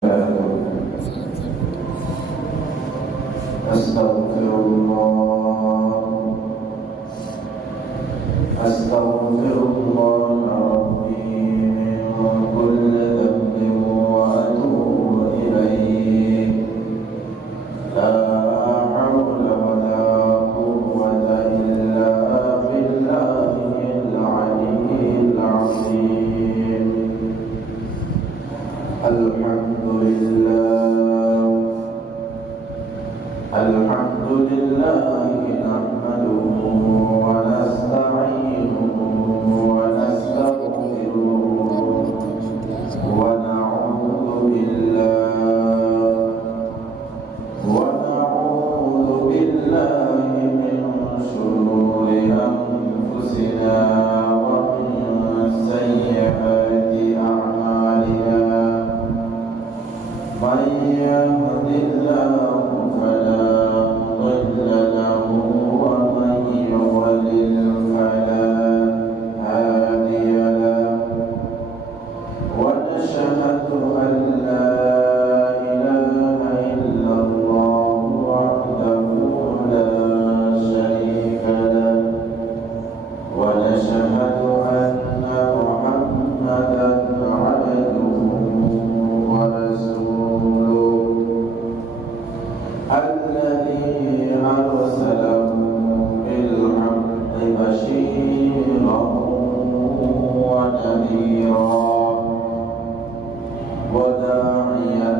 أستغفر الله ربي من كل ذنب وأتوب إليه لا حول ولا قوة إلا بالله العلي العظيم الحمد لله نحمده ونستعينه ونستغفره ونعوذ بالله من شرور أنفسنا ومن سيئات أعمالنا من يهد الله فلا مضل له ومن يضلل فلا هادي له ونشهد أن لا إله إلا الله وحده لا شريك له ونشهد أن محمدا عبده ورسوله الذي أرسله بالحق بشيرا ونذيرا وداعيا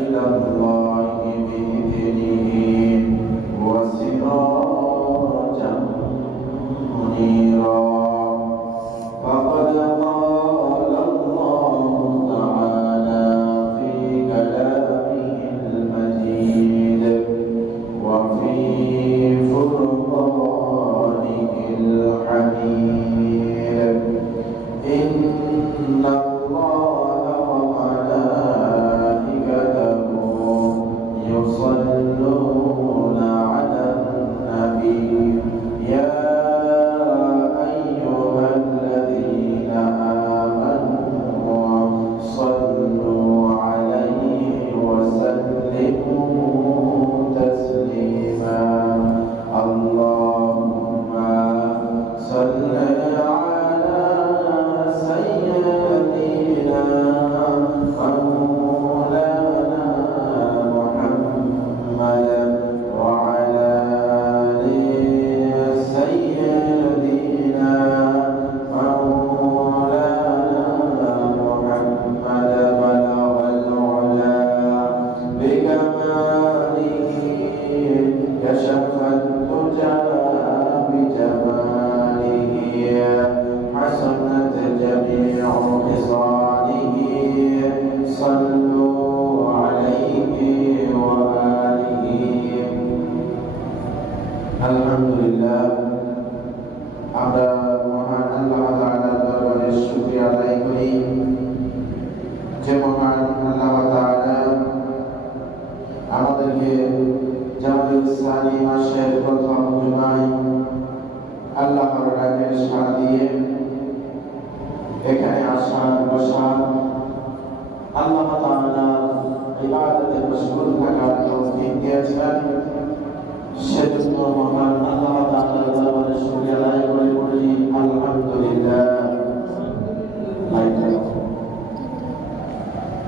إلى الله بإذنه وسراجا منيرا فقد قال الله تعالى في كلامه المجيد وفي فرقانه الحميد إن الله وملائكته يصلون على النبي يا أيها الذين آمنوا صلوا عليه وسلموا تسليما اللهم صل على سيدنا مولانا محمد وعلى آل سيدنا مولانا محمد بلغ العلا بكماله كشف الدجى بجماله حسنت جميع خصاله صلوا عليه وآله الحمد لله আমরা মহান আল্লাহ তাআলার দরবারে শুকরিয়া আদায় করি যে মহান আল্লাহ তাআলা আমাদেরকে জামাতুল ইসলামী মাসের প্রথম জুমায় আল্লাহর ডাকে সাড়া দিয়ে এখানে আসার বসার আল্লাহ তাআলা ইবাদতে মশগুল থাকার তৌফিক দিয়েছেন সেজন্য মহান আল্লাহ তাআলার দরবারে শুকরিয়া আদায় করে বলি আলহামদুলিল্লাহ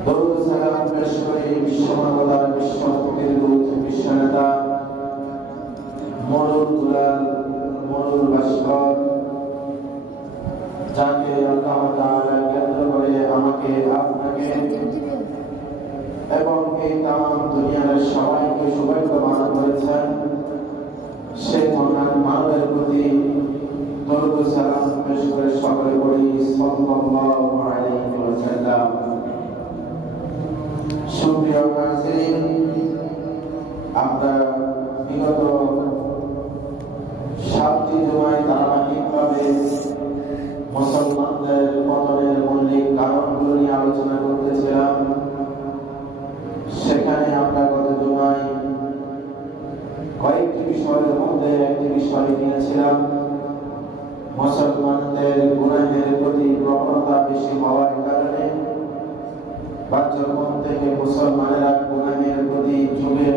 দরুদ সালাম পেশ করে বিশ্বমানবতার বিশ্বভক্তির দূত বিশ্বনেতা মরুল ভাস্কর যাকে আল্লাহ তাআলা কেন্দ্র করে আমাকে আপনাকে এবং এই তাম দুনিয়ার সবাইকে সৌভাগ্যবান করেছেন সেই মহান মানবের প্রতি দরুদ সালাম পেশ করে সকলে বলি সাল্লাল্লাহু আলাইহি ওয়াসাল্লাম। সুপ্রিয় হাজিরিন, আমরা বিগত 7টি জুমায় ধারাবাহিকভাবে মুসলমানদের পতনের মৌলিক কারণগুলো নিয়ে আলোচনা করতেছিলাম। সেখানে আমরা গত জুমায় কয়েকটি বিষয়ের মধ্যে একটি বিষয় নিয়েছিলাম মুসলমানদের গুনাহের প্রতি প্রবণতা বেশি হওয়ার কারণে বাহ্যিক যখন থেকে মুসলমানেরা গুনাহের প্রতি ঝুঁকে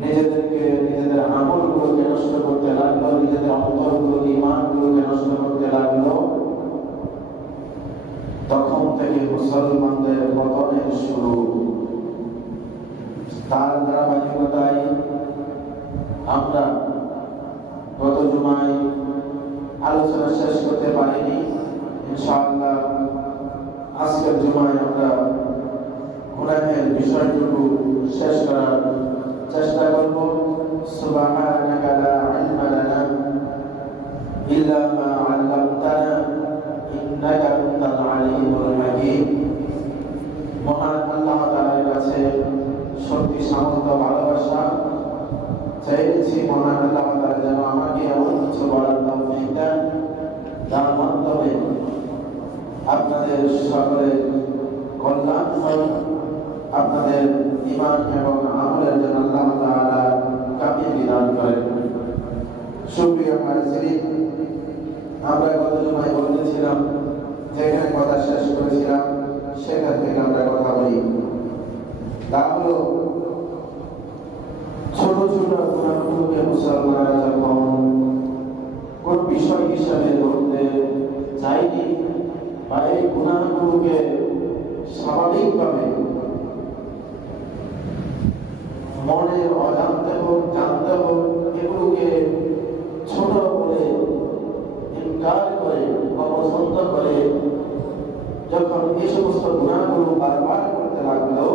নিজেদের আমলগুলোকে নষ্ট করতে লাগলো, নিজেদের অন্তরগুলোকে ঈমানগুলোকে নষ্ট করতে লাগলো, তখন থেকে মুসলমানদের পতনের শুরু। তার ধারাবাহিকতায় আমরা গত জুমায় আলোচনা শেষ করতে পারিনি। ইনশাআল্লাহ আজকের জুমায় আমরা গুনাহের বিষয়টুকু শেষ করার চেষ্টা করব। সুবহানাকা লা ইলমা লানা ইল্লা মা 'আল্লামতানা ইন্নাকা আনতাল আলিমুল হাকীম। মহান আল্লাহ তাআলার কাছে শক্তি সামর্থ্য ভালোবাসা চাইছি, মহান আল্লাহ তাআলা যেন আমাকে এমন কিছু বলার তৌফিক দেন যার মাধ্যমে আপনাদের সকলের কল্যাণ হয়, আপনাদের ঈমান এবং আমলের জন্য আল্লাহ তাআলা কামিয়াবি দান করেন। সুপ্রিয় হাজিরিন, আমরা গত জুমায় বলেছিলাম যেখানে কথা শেষ করেছিলাম সেখান থেকে আমরা কথা বলি। তা হলো ছোট ছোট গুনাহগুলোকে মুসলমানরা যখন কোন বিষয় হিসাবে ধরতে চায়নি বা এই গুনাহগুলোকে স্বাভাবিকভাবে মনে অজান্তে হোক জানতে হোক এগুলোকে ছোট বলে ইনকার করে অপছন্দ করে যখন এই সমস্ত গুনাহগুলো বারবার করতে লাগলো,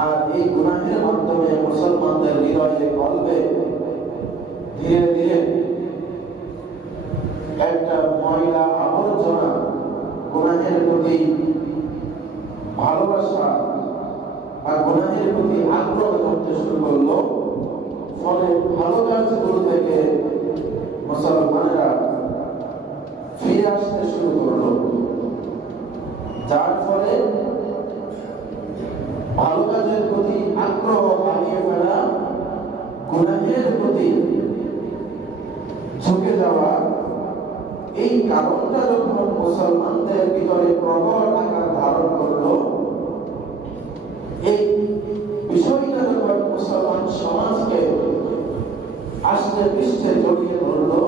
আর এই গুনাহের মাধ্যমে মুসলমানদের হৃদয়ে কলবে ধীরে ধীরে একটা ময়লা আবর্জনা গুনাহের প্রতি ভালোবাসা আর গুনাহের প্রতি আগ্রহ করতে শুরু করলো। ফলে ভালো কাজগুলো থেকে মুসলমানেরা ফিরে আসতে শুরু করলো, যার ফলে ভালো কাজের প্রতি আগ্রহ হারিয়ে ফেলা, গুনাহের প্রতি ঝুঁকে যাওয়া, এই কারণটা যখন মুসলমানদের ভিতরে প্রবল আকার ধারণ করলো, এই বিষয়টা যখন মুসলমান সমাজকে আস্তে পৃষ্ঠে জড়িয়ে ধরলো,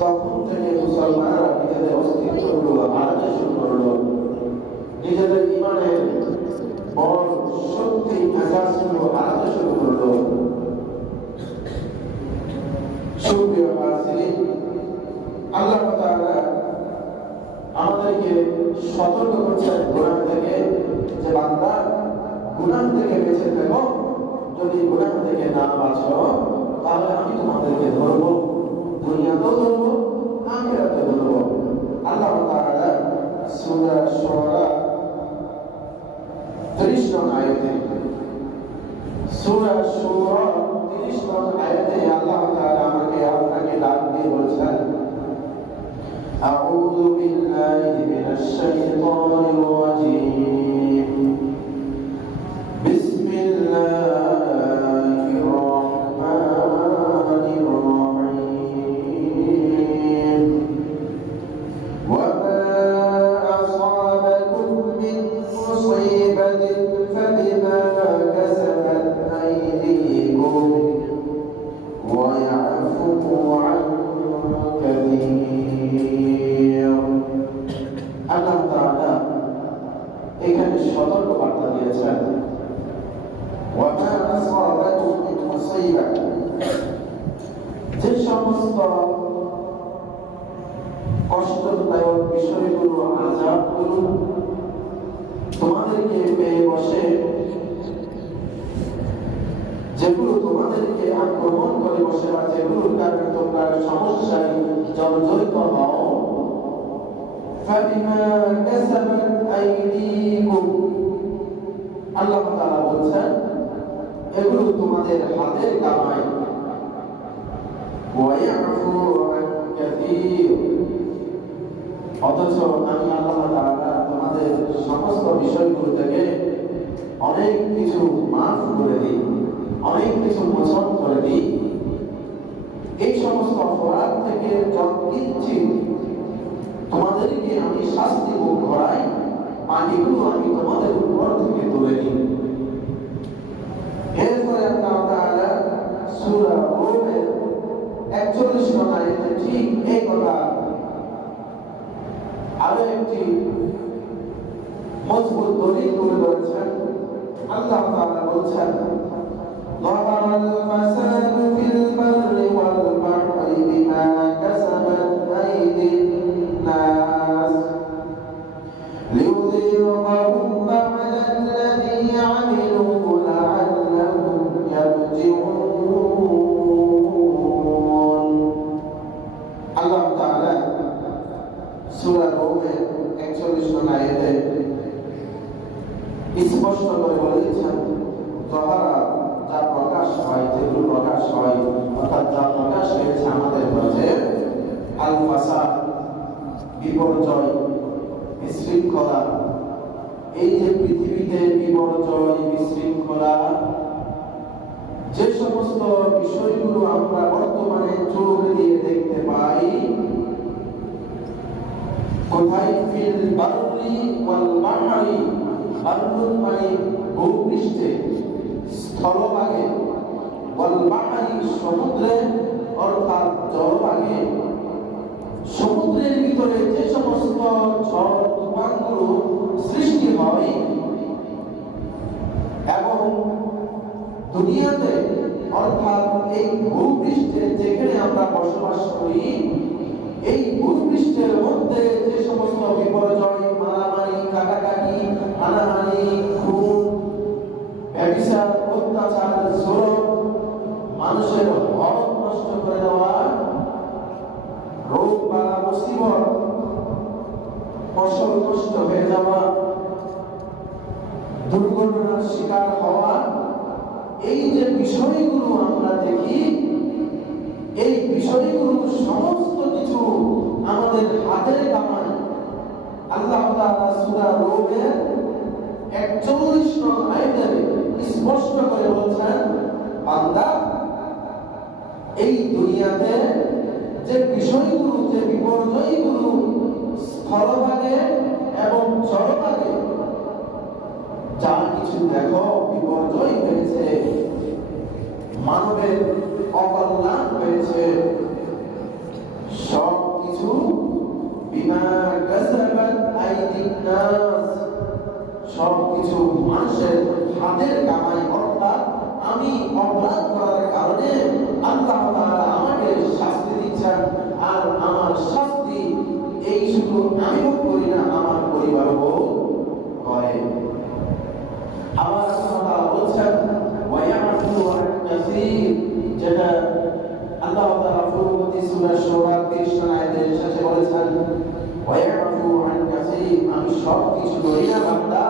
তখন থেকে মুসলমানরা নিজেদের অস্তিত্বগুলো হারাতে শুরু করলো, নিজেদের ঈমানের বড় শক্তি আকাশগুলো হারাতে শুরু করলো। সুপ্রিয় হাজিরিন, আল্লাহ তাআলা আমাদেরকে সতর্ক করছেন গুনাহ থেকে, যে বান্দা গুনাহ থেকে বেঁচে থাকো, যদি গুনাহ থেকে না বাঁচো তাহলে আমি তোমাদেরকে ধরবো, দুনিয়াতেও ধরবো, আখিরাতেও ধরবো। আল্লাহ তাআলা সূরা শুআরা 30 নং আয়াতে, সূরা শুআরা 30 নং আয়াতে আল্লাহ তাআলা আমাকে আপনাকে ডাক দিয়ে বলছেন, আউযু বিল্লাহি মিনাশ শাইতানির রাজীম, বিসমিল্লাহির রাহমানির রহিম, ওয়া মা আসাবাকুম মিন মুসিবাতিন ফাবিমা কাসাবাত আইদিকুম ওয়া ইয়াফু আন কাসীর। আল্লাহ তাআলা এখানে সতর্ক বার্তা দিয়েছেন, ওয়া মা আসাবাকুম মিন মুসিবা, যে সমস্ত কষ্টদায়ক বিষয়গুলো, আযাবগুলো তোমাদেরকে পেয়ে বসে, যেগুলো তোমাদেরকে আক্রমণ করে বসে, বা যেগুলোর কারণে তোমরা সমস্যায় জর্জরিত হও, ফাবিমা কাসাবাত আইদিকুম, আল্লাহ তাআলা বলছেন এগুলো তোমাদের হাতের কামাই, ওয়া ইয়াফু আন কাসীর, অথচ আমি আল্লাহ তাআলা তোমাদের সমস্ত বিষয়গুলো থেকে অনেক কিছু মাফ করে দিই, অনেক কিছু মোচন করে দিই। এই সমস্ত অপরাধ থেকে যত ইচ্ছি তোমাদেরকে আমি শাস্তি ভোগ করাই, পানিগুলো আমি তোমাদের উপর থেকে তুলে নিই। এরপরে আল্লাহ তাআলা সূরা রূমের 41 নং আয়াতে ঠিক এই কথা আরো একটি মজবুত দলিল তুলে ধরেছেন। আল্লাহ তাআলা বলছেন, ظهر الفساد في البر والبحر بما كسبت أيدي الناس ليذيقهم بعد الذي عملوا لعلهم يرجعون। আল্লাহ তাআলা সূরা রূমের 41 নং আয়াতে স্পষ্ট করে বলেছেন, যাহারা যা প্রকাশ হয়, যেগুলো প্রকাশ হয়, অর্থাৎ যা প্রকাশ হয়েছে আমাদের মাঝে, আল ফাসাদ বিপর্যয়, বিশৃঙ্খলা, এই যে পৃথিবীতে বিপর্যয় বিশৃঙ্খলা, যে সমস্ত বিষয়গুলো আমরা বর্তমানে চোখ দিয়ে দেখতে পাই, কোথায়? ফিল বাররি ওয়াল বাহরি, বাররুন মানে ভূপৃষ্ঠে, স্থলভাগে, ওয়াল বাহরি সমুদ্রে অর্থাৎ জলভাগে। সমুদ্রের ভিতরে যে সমস্ত ঝড় তুফানগুলো সৃষ্টি হয় এবং দুনিয়াতে অর্থাৎ এই ভূপৃষ্ঠে যেখানে আমরা বসবাস করি, এই ভূপৃষ্ঠের মধ্যে যে সমস্ত বিপর্যয়, মারামারি, কাটাকাটি, হানাহানি, খুন, ব্যভিচার, অত্যাচার, জুলুম, মানুষের হক নষ্ট করে দেওয়া, রোগ বালা মুসিবত, ফসল নষ্ট হয়ে যাওয়া, দুর্ঘটনার শিকার হওয়া, এই যে বিষয়গুলো আমরা দেখি, এই বিষয়গুলো সমস্ত কিছু আমাদের হাতের কামাই। আল্লাহ তাআলা সূরা রূমের 41 নং আয়াতে স্পষ্ট করে বলছেন, বান্দা, এই দুনিয়াতে যে বিষয়গুলো, যে বিপর্যয়গুলো স্থলভাগে এবং জলভাগে যা কিছু দেখো বিপর্যয় হয়েছে, মানবের অকল্যাণ হয়েছে, সব কিছু বিমা কাসাবাত আইদিন নাস, সব কিছু মানুষের হাতের কামাই। অর্থাৎ আমি অপরাধ করার কারণে আল্লাহ তাআলা আমাকে শাস্তি দিচ্ছেন, আর আমার শাস্তি এই শুধু আমি ভোগ করি না, আমার পরিবার ভোগ করে। আবার আল্লাহ বলছেন, ওয়ায়াফু আন কাসীর, যেটা আল্লাহ তাআলা পূর্ববর্তী সূরা সূরা 30 নং আয়াতের শেষে বলেছেন, ওয়ায়াফু আন কাসীর, আমি সব কিছু করি না বান্দা,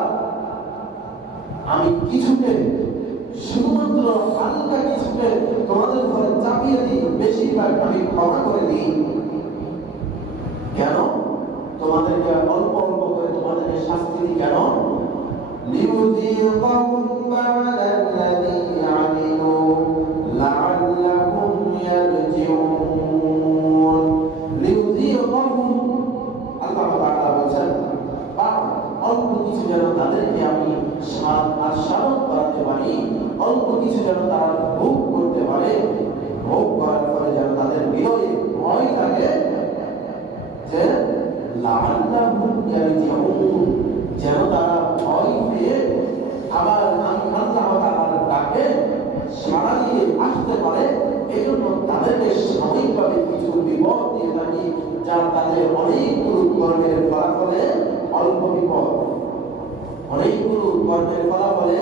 আমি কিছুকে, শুধুমাত্র হালকা কিছুকে তোমাদের উপরে চাপিয়ে দিই, বেশিরভাগ আমি ক্ষমা করে দিই। কেন? তোমাদেরকে অল্প অল্প করে তোমাদেরকে শাস্তি দিই। কেন? লিউযীকাহুম বা'দা আল্লাযী আমিলু লা'আল্লাহুম ইয়ারজিউন। লিউযীকাহুম, আল্লাহ তাআলা বলেন, অল্প কিছু যেন তাদেরকে আমি আস্বাদন করাতে পারি, অল্প কিছু যেন তারা ভোগ করতে পারে, ভোগ করার পরে যেন তাদের হৃদয়ে ভয় থাকে যে লাআল্লাহুম ইয়ারজিউন, যেন তারা ভয় পেয়ে আবার আমি আল্লাহ তাআলার ডাকে সাড়া দিয়ে আসতে পারে। এই জন্য তাদেরকে সাময়িকভাবে কিছু বিপদ দিয়ে থাকি, যা তাদের অনেকগুলো কর্মের ফলাফলে অল্প বিপদ, অনেকগুলো কর্মের ফলাফলে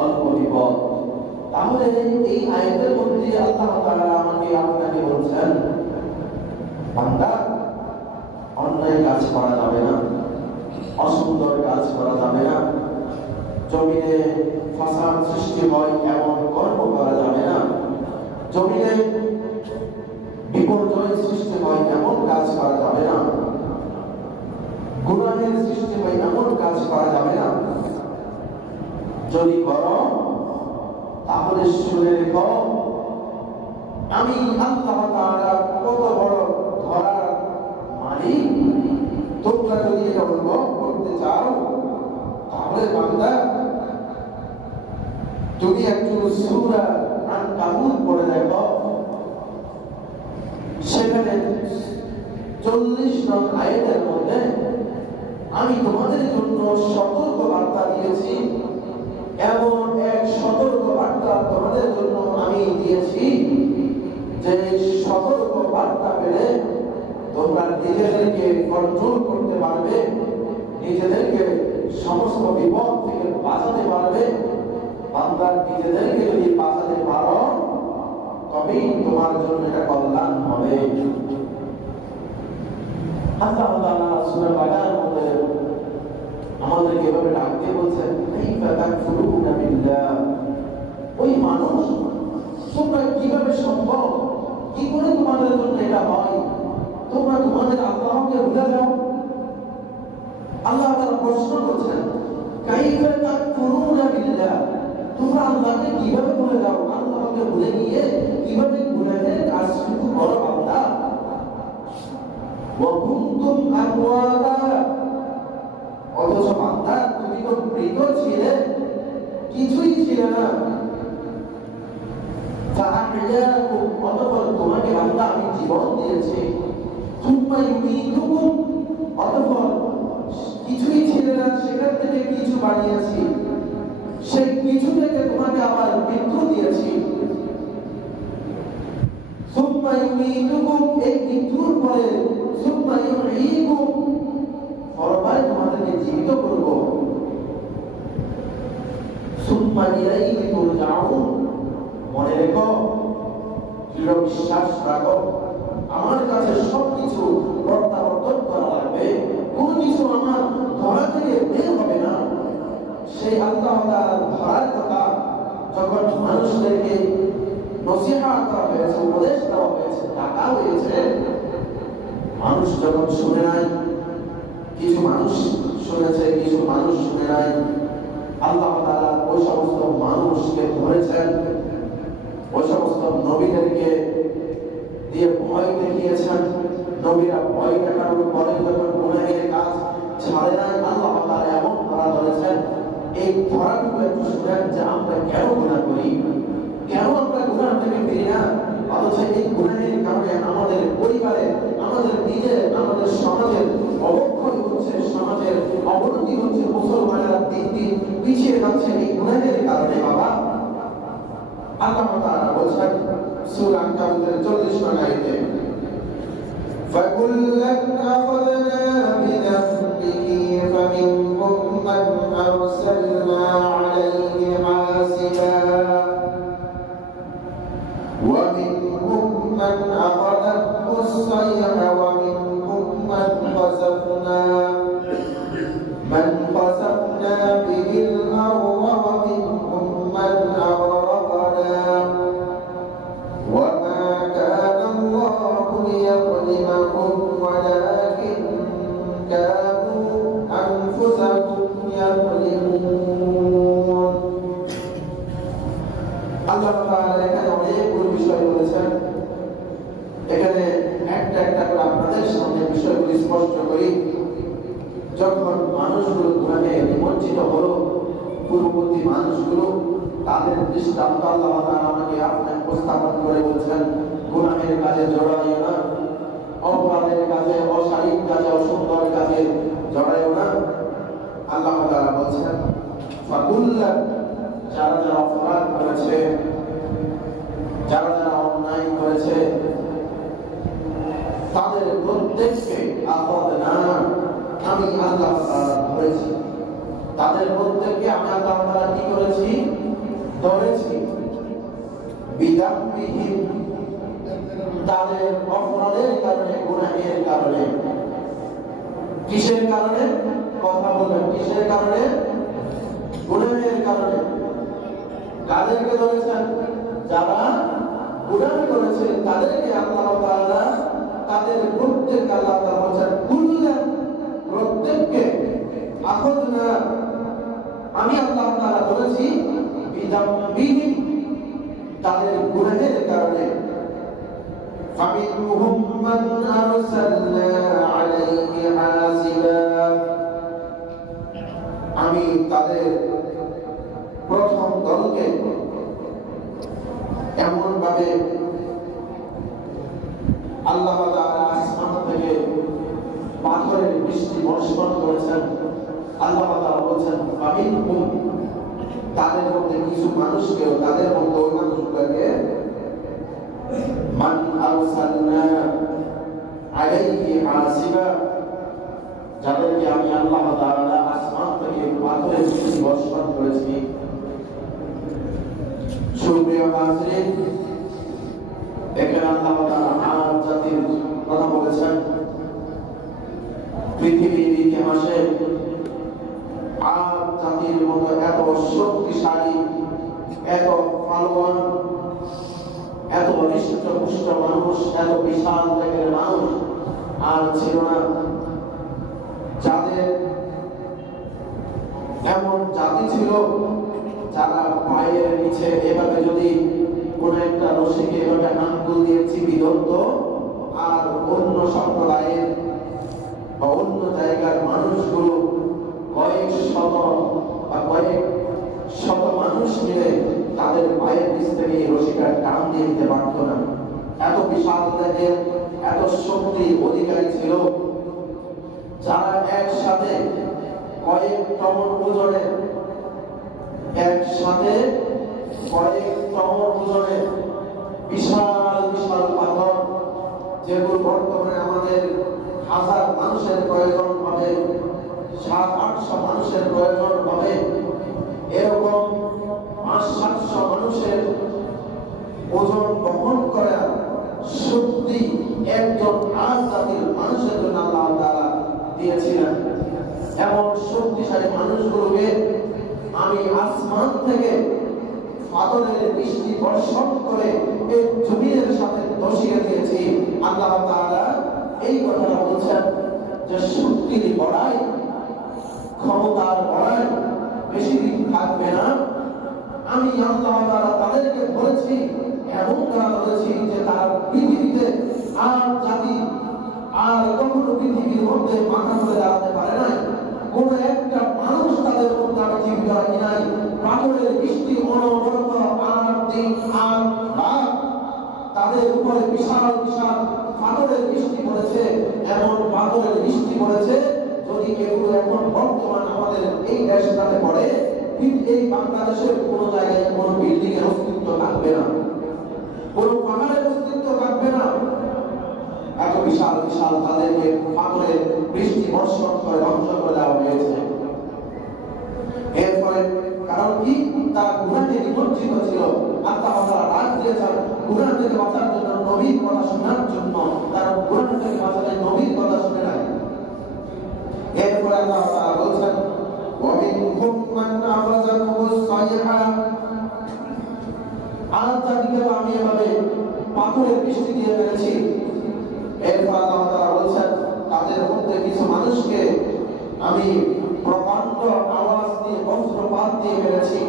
অল্প বিপদ। তাহলে এই আয়াতের মধ্যে আল্লাহ তাআলা আমাকে আপনাকে বলছেন, বান্দা, অন্যায় কাজ করা যাবে না, অসুন্দর কাজ করা যাবে না, জমিনে ফাসাদ সৃষ্টি হয় এমন কর্ম করা যাবে না, জমিনে বিপর্যয় সৃষ্টি হয় এমন কাজ করা যাবে না, গুনাহের সৃষ্টি হয় এমন কাজ করা যাবে না। যদি করো তাহলে শুনে রেখো, আমি আল্লাহ তাআলা কত বড় ধরার মালিক ওরে বান্দা, তুমি একটু সূরা আন-কাবুত পড়ে দেখো, সেখানে 40 নং আয়াতের মধ্যে আমি তোমাদের জন্য সতর্ক বার্তা দিয়েছি। এমন এক সতর্ক বার্তা তোমাদের জন্য আমি দিয়েছি যে সতর্ক বার্তা পেলে তোমরা নিজেদেরকে কন্ট্রোল করতে পারবে, নিজেদেরকে সমস্ত বিপদ থেকে বাঁচাতে পারবে। বান্দা নিজেদেরকে যদি বাঁচাতে পারো তবেই তোমার জন্য এটা কল্যাণ হবে। আল্লাহ তাআলা সূরা বাকারার মধ্যে আমাদেরকে এভাবে ডাক দিয়ে বলছেন, কাইফা তাকফুরুনা বিল্লাহ, ওই মানুষ তোমরা কিভাবে সম্ভব, কি করে তোমাদের জন্য এটা হয়, তোমরা তোমাদের আল্লাহকে ভুলে যাও। আল্লাহ তাআলা প্রশ্ন করছেন, কাইফা তাকফুরুনা বিল্লাহ, তোমরা আল্লাহকে কিভাবে ভুলে যাও, আল্লাহকে ভুলে গিয়ে কিভাবে গুনাহের কাজ শুরু করো বান্দা। ওয়া কুনতুম আমওয়াতা, অথচ বান্দা তুমি তো মৃত ছিলে, কিছুই ছিলে না। ফাআহইয়াকুম, অতঃপর তোমাকে বান্দা আমি জীবন দিয়েছি। সুম্মা ইউমীতুকুম, অতঃপর কিছুই ছিলে না, সেখান থেকে কিছু বানিয়েছি, সেই কিছু থেকে তোমাকে আবার মৃত্যু দিয়েছি। সুম্মা ইউমীতুকুম, এই মৃত্যুর পরে সুম্মা ইউহয়ীকুম, পরকালে তোমাদেরকে জীবিত করব। সুম্মা ইলাইহি তুরজাউন, মনে রেখো, দৃঢ় বিশ্বাস রাখো, আমার কাছে সবকিছু প্রত্যাবর্তন করা লাগবে, কোনো কিছু আমার ধরা থেকে বের হবে না। সেই আল্লাহ তাআলার ধরার কথা যখন মানুষদেরকে নসিহত করা হয়েছে, উপদেশ দেওয়া হয়েছে, ডাকা হয়েছে, মানুষ যখন শুনে নাই, কিছু মানুষ শুনেছে, কিছু মানুষ শুনে নাই, আল্লাহ তাআলা ওই সমস্ত মানুষকে ধরেছেন, ওই সমস্ত নবীদেরকে দিয়ে ভয় দেখিয়েছেন। নবীরা ভয় দেখানোর পরে যখন গুনাহের কাজ ছাড়ে নাই, আল্লাহ তাআলা এমন ধরা ধরেছেন। এই ধরাটুকু একটু শুনেন যে আমরা কেন গুনাহ করি, কেন আমরা গুনাহ থেকে ফিরি না, অথচ এই গুনাহের কারণে আমাদের পরিবারে, আমাদের নিজের, আমাদের সমাজের অবক্ষয় হচ্ছে, সমাজের অবনতি হচ্ছে, মুসলমানেরা দিন দিন পিছিয়ে যাচ্ছে এই গুনাহের কারণে। বাবা, আল্লাহ তাআলা বলেন সূরা আন-কাবুতের 40 নং আয়াতে, فَكُلًّا أَخَذْنَا بِذَنبِهِ فَمِنْهُمْ مَنْ أَرْسَلْنَا عَلَيْهِ حَاصِبًا وَمِنْهُمْ مَنْ أَخَذَتْهُ الصَّيْحَةُ وَمِنْهُمْ مَنْ خَسَفْنَا بِهِ الْأَرْضَ وَمِنْهُمْ مَنْ أَغْرَقْنَا وَمَا كَانَ اللَّهُ لِيَظْلِمَهُمْ وَلَكِنْ كَانُوا أَنفُسَهُمْ يَظْلِمُونَ। আল্লাহ তাআলা এখানে অনেকগুলো বিষয় বলেছেন। এখানে একটা একটা করে আপনাদের সামনে বিষয়গুলি স্পষ্ট করি। যখন মানুষগুলো গুনাহে নিমজ্জিত হলো, পূর্ববর্তী মানুষগুলো, তাদের দৃষ্টান্ত আল্লাহ তাআলা আমাকে আপনাকে উপস্থাপন করে বলছেন, গুনাহের কাজে জড়াইও না, অপরাধের কাজে, অশালীন কাজে, অসুন্দর কাজে জড়াইও না। আল্লাহ তাআলা বলছেন, ফাকুল্লা, যারা যারা অপরাধ করেছে, যারা যারা অন্যায় করেছে, তাদের প্রত্যেককে আখাযনা, আমি আল্লাহ তাআলা ধরেছি। তাদের প্রত্যেককে আমি আল্লাহ তাআলা কি করেছি? ধরেছি। বিদাম্বিহিম, তাদের অপরাধের কারণে, গুনাহের কারণে। কিসের কারণে? কথা বলবেন, কিসের কারণে? গুনাহের কারণে। কাদেরকে ধরেছেন? যারা গুনাহ করেছে তাদেরকে আল্লাহ তাআলা, তাদের প্রত্যেককে আল্লাহ তাআলা বলেছেন, কুল্লান, প্রত্যেককে, আখাযনা, আমি আল্লাহ তাআলা বলেছি, বিদাম্বিহিম, তাদের গুনাহের কারণে। ফামিনহুম মান আরসালনা আলাইহি হাসিবা, আমি তাদের প্রথম দলকে এমন ভাবে আল্লাহ তাআলা আসমান থেকে পাথরের বৃষ্টি বর্ষণ করেছেন। আল্লাহ তাআলা বলেছেন ফামিনহুম, তাদের মধ্যে কিছু মানুষকেও, তাদের মধ্যে ওই মানুষগুলোকে মান আরসালনা আলাইহি হাসিবা, যাদেরকে আমি আল্লাহ তাআলা আসমান থেকে পাথরের বৃষ্টি বর্ষণ করেছি। সুপ্রিয় হাজরিন, এখানে আল্লাহ তাআলা আদ জাতির কথা বলেছেন। পৃথিবীর ইতিহাসে আদ জাতির মতো এত শক্তিশালী, এত পালোয়ান, এত হৃষ্টপুষ্ট মানুষ, এত বিশাল দেহের মানুষ আর ছিল না। যাদের এমন জাতি ছিল যারা পায়ের নিচে এভাবে যদি কোন একটা রশিকে এভাবে আঙ্গুল দিয়ে চিপি ধরত, আর অন্য সম্প্রদায়ের বা অন্য জায়গার মানুষগুলো কয়েক শত মানুষ মিলে তাদের পায়ের নিচ থেকে এই রশিটা টান দিয়ে দিতে পারত না। এত বিশাল দেহের, এত শক্তির অধিকারী ছিল, যারা একসাথে কয়েক টন ওজনে, বিশাল বিশাল পাথর, যেগুলো বর্তমানে আমাদের 1000 মানুষের প্রয়োজন হবে, 700-800 মানুষের প্রয়োজন হবে, এরকম 500-700 মানুষের ওজন বহন করা শক্তি একজন আদ জাতির মানুষের জন্য আল্লাহ তাআলা দিয়েছিলেন। এমন শক্তিশালী মানুষগুলোকে আমি আসমান থেকে পাথরের বৃষ্টি বর্ষণ করে এই জমিনের সাথে দশিয়ে দিয়েছি। আল্লাহ তাআলা এই কথাটা বলছেন যে শক্তির বড়াই, ক্ষমতার বড়াই বেশি দিন থাকবে না। আমি আল্লাহ তাআলা তাদেরকে বলেছি, এমন তারা বলেছি যে তারা পৃথিবীতে আর জাতি আর কখনো পৃথিবীর মধ্যে মাথা তুলে দাঁড়াতে পারে না। কোন একটা মানুষ তাদের মধ্যে আর জীবিত নাই। পাথরের বৃষ্টি অনবরত আর দিন আর রাত তাদের উপরে বিশাল বিশাল পাথরের বৃষ্টি পড়েছে। এমন পাথরের বৃষ্টি পড়েছে, যদি এগুলো এখন বর্তমান আমাদের এই দেশটাতে পড়ে, এই বাংলাদেশের কোন জায়গায় কোন বিল্ডিং এর অস্তিত্ব থাকবে না, কোন পাহাড়ের অস্তিত্ব থাকবে না। এত বিশাল বিশাল তাদেরকে পাথরের বৃষ্টি বর্ষণ করে ধ্বংস করে দেওয়া হয়েছে। এরপরে কারণ কি, তারা গুনাহে নিমজ্জিত ছিল। আল্লাহ তাআলা রাত দিয়েছেন গুনাহ থেকে বাঁচার জন্য, নবীর কথা শোনার জন্য। তারা গুনাহ থেকে বাঁচার নবীর কথা শুনে নাই। এরপরে আল্লাহ তাআলা বলছেন ওয়ামিনহুম মান আওয়াজাতুস সাইহা, আর জাতিকে আমি এভাবে পাথরের বৃষ্টি দিয়ে মেরেছি। এরপর আল্লাহ তাআলা বলছেন তাদের মধ্যে কিছু মানুষকে আমি প্রকাণ্ড আওয়াজ দিয়ে বজ্রপাত দিয়ে মেরেছি।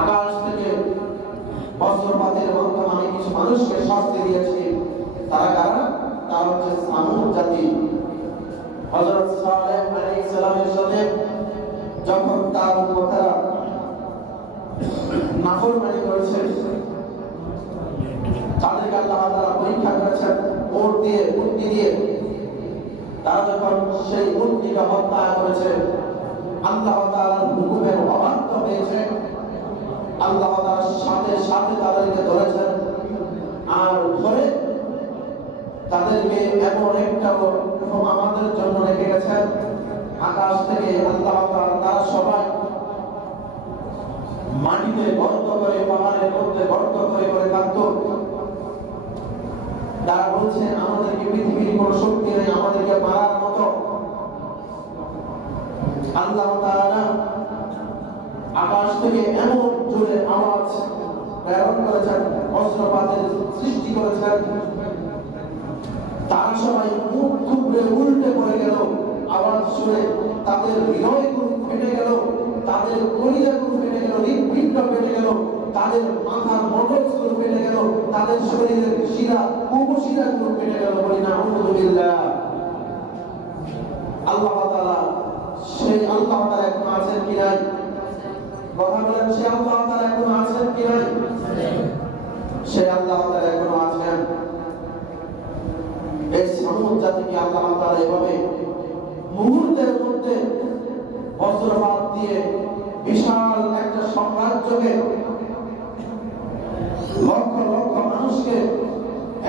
আকাশ থেকে বজ্রপাতের মাধ্যমে আমি কিছু মানুষকে শাস্তি দিয়েছি। তারা কারা? তারা হচ্ছে সামুদ জাতি। হযরত সালেহ আলাইহিস সালামের সাথে যখন তার উম্মতেরা নাফরমানি করেছে, তাদেরকে আল্লাহ তাআলা পরীক্ষা করেছেন উটনি দিয়ে। তারা যখন সেই উটনিকে হত্যা করেছে, আল্লাহ তাআলার হুকুমের অবাধ্য হয়েছে, আল্লাহ তাআলা সাথে সাথে তাদেরকে ধরেছেন। আর ধরে তাদেরকে এমন একটা আমাদের জন্য রেখে গেছেন। আকাশ থেকে আল্লাহ তাআলা তারা সবাই মাটিতে গর্ত করে, পাহাড়ের মধ্যে গর্ত করে করে থাকতো। তারা বলছে আমাদেরকে পৃথিবীর কোন শক্তি নেই আমাদেরকে মারার মতো। আল্লাহ তাআলা আকাশ থেকে এমন জোরে আওয়াজ প্রেরণ করেছেন, বজ্রপাতের সৃষ্টি করেছেন। তারা সবাই মুখ থুবড়ে উল্টে পড়ে গেল। আওয়াজ শুনে তাদের হৃদয়গুলো ফেটে গেল, তাদের কলিজাগুলো ফেটে গেল, হৃৎপিণ্ড ফেটে গেল, তাদের মাথার মগজগুলো ফেটে গেল, তাদের শরীরের শিরা উপশিরাগুলো ফেটে গেল। বলি না আউযুবিল্লাহ। আল্লাহ তাআলা সেই আল্লাহ তাআলা এখন আছেন কি নাই? কথা বলেন, সে আল্লাহ তাআলা এখন আছেন কি নাই? সে আল্লাহ তাআলা এখনো আছেন। এই সমুদ জাতিকে আল্লাহ তাআলা এভাবে মুহূর্তের মধ্যে বজ্রপাত দিয়ে বিশাল একটা সাম্রাজ্যকে, লক্ষ লক্ষ মানুষকে